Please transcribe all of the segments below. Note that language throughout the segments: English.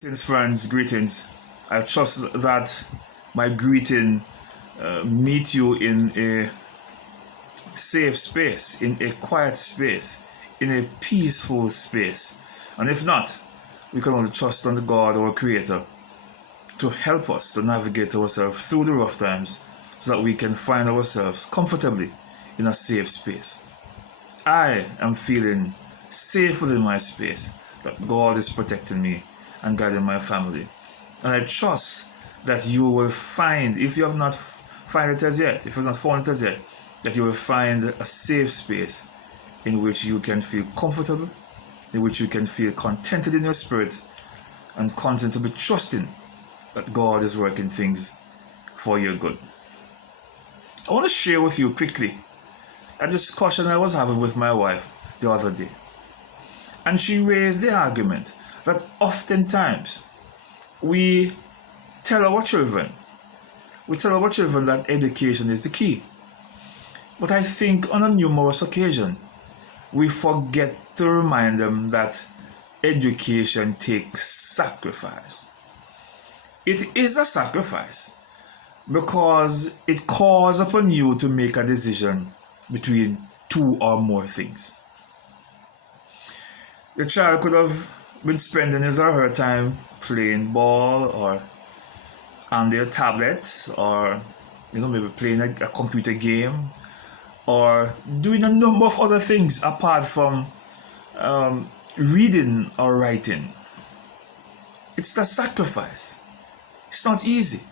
Greetings, friends, greetings. I trust that my greeting meet you in a safe space, in a quiet space, in a peaceful space. And if not, we can only trust on the God, our Creator, to help us to navigate ourselves through the rough times so that we can find ourselves comfortably in a safe space. I am feeling safe within my space, that God is protecting me and guiding my family. And I trust that you will find, if you have not found it as yet, if you have not found it as yet, that you will find a safe space in which you can feel comfortable, in which you can feel contented in your spirit, and content to be trusting that God is working things for your good. I want to share with you quickly a discussion I was having with my wife the other day. And she raised the argument that oftentimes we tell our children that education is the key. But I think on a numerous occasion, we forget to remind them that education takes sacrifice. It is a sacrifice because it calls upon you to make a decision between two or more things. The child could have been spending his or her time playing ball or on their tablets, or maybe playing a computer game, or doing a number of other things apart from reading or writing. It's a sacrifice. It's not easy.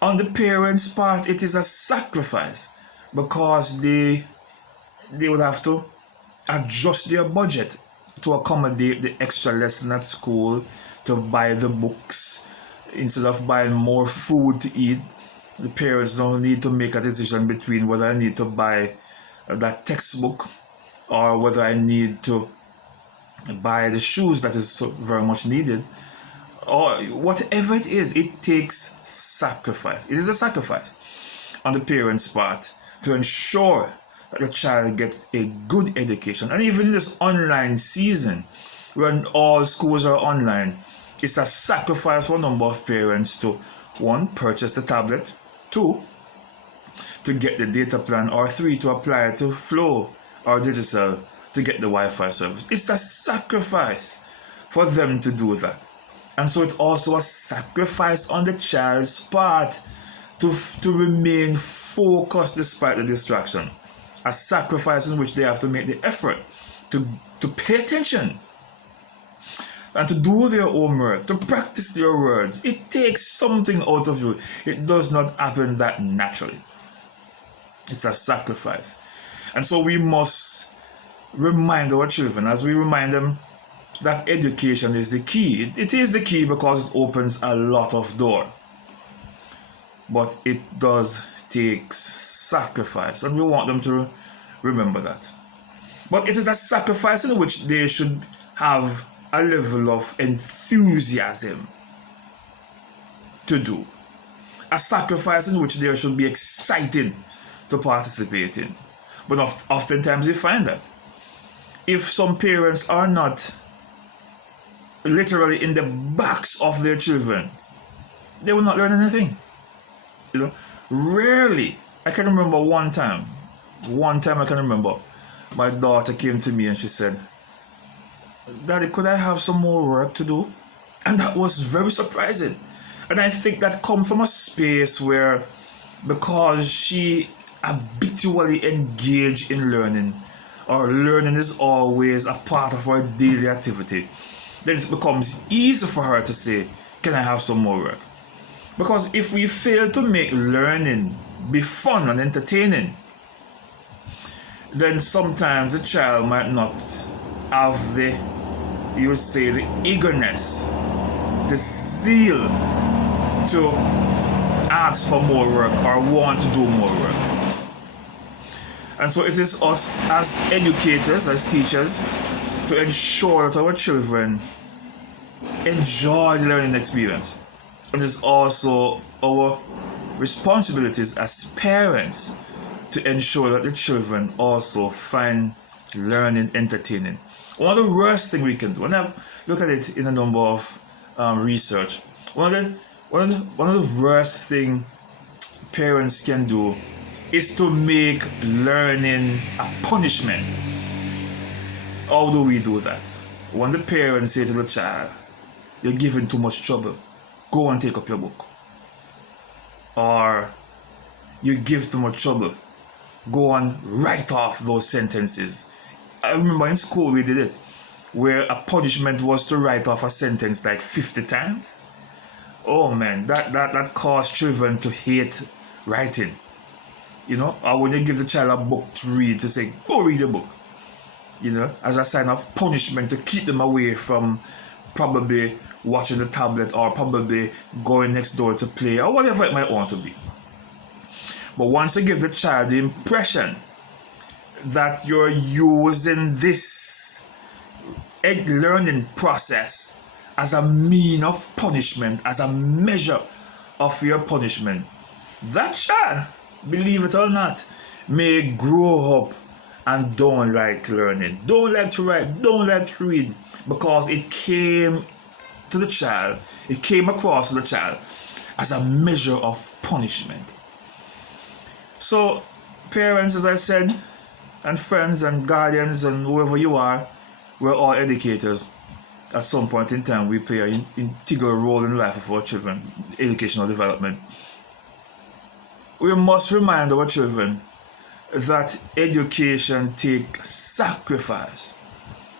On the parents' part, it is a sacrifice because they would have to adjust their budget to accommodate the extra lesson at school, to buy the books. Instead of buying more food to eat, the parents don't need to make a decision between whether I need to buy that textbook or whether I need to buy the shoes that is so very much needed, or whatever it is. It takes sacrifice. It is a sacrifice on the parents' part to ensure that the child gets a good education. And even in this online season, when all schools are online, it's a sacrifice for a number of parents to, one, purchase the tablet, two, to get the data plan, or three, to apply to Flow or Digital to get the Wi-Fi service. It's a sacrifice for them to do that. And so it's also a sacrifice on the child's part to remain focused despite the distraction. A sacrifice in which they have to make the effort to pay attention and to do their homework, to practice their words. It takes something out of you. It does not happen that naturally. It's a sacrifice. And so we must remind our children, as we remind them, that education is the key. It is the key because it opens a lot of doors. But it does take sacrifice, and we want them to remember that. But it is a sacrifice in which they should have a level of enthusiasm to do. A sacrifice in which they should be excited to participate in. But oftentimes you find that if some parents are not literally in the backs of their children, they will not learn anything. Rarely. I can remember one time I can remember my daughter came to me and she said, "Daddy, could I have some more work to do?" And that was very surprising. And I think that comes from a space where, because she habitually engaged in learning, or learning is always a part of her daily activity, then it becomes easy for her to say, "Can I have some more work?" Because if we fail to make learning be fun and entertaining, then sometimes the child might not have the eagerness, the zeal to ask for more work or want to do more work. And so it is us as educators, as teachers, to ensure that our children enjoy the learning experience. It is also our responsibilities as parents to ensure that the children also find learning entertaining. One of the worst things we can do, and I've looked at it in a number of research. One of the worst thing parents can do is to make learning a punishment. How do we do that? When the parents say to the child, "You're giving too much trouble, go and take up your book," or "You give too much trouble, go and write off those sentences." I remember in school we did it, where a punishment was to write off a sentence like 50 times. Oh man, that caused children to hate writing. Or when you give the child a book to read, to say, "Go read the book," as a sign of punishment to keep them away from probably watching the tablet or probably going next door to play or whatever it might want to be. But once you give the child the impression that you're using this learning process as a mean of punishment, as a measure of your punishment, that child, believe it or not, may grow up and don't like learning, don't like to write, don't like to read, because it came across to the child as a measure of punishment. So, parents, as I said, and friends and guardians and whoever you are, we're all educators. At some point in time, we play an integral role in the life of our children, educational development. We must remind our children that education takes sacrifice.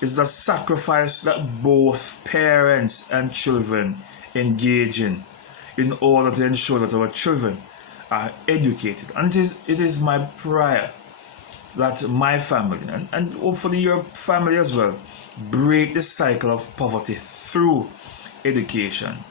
It's a sacrifice that both parents and children engage in order to ensure that our children are educated. And it is my prayer that my family, and hopefully your family as well, break the cycle of poverty through education.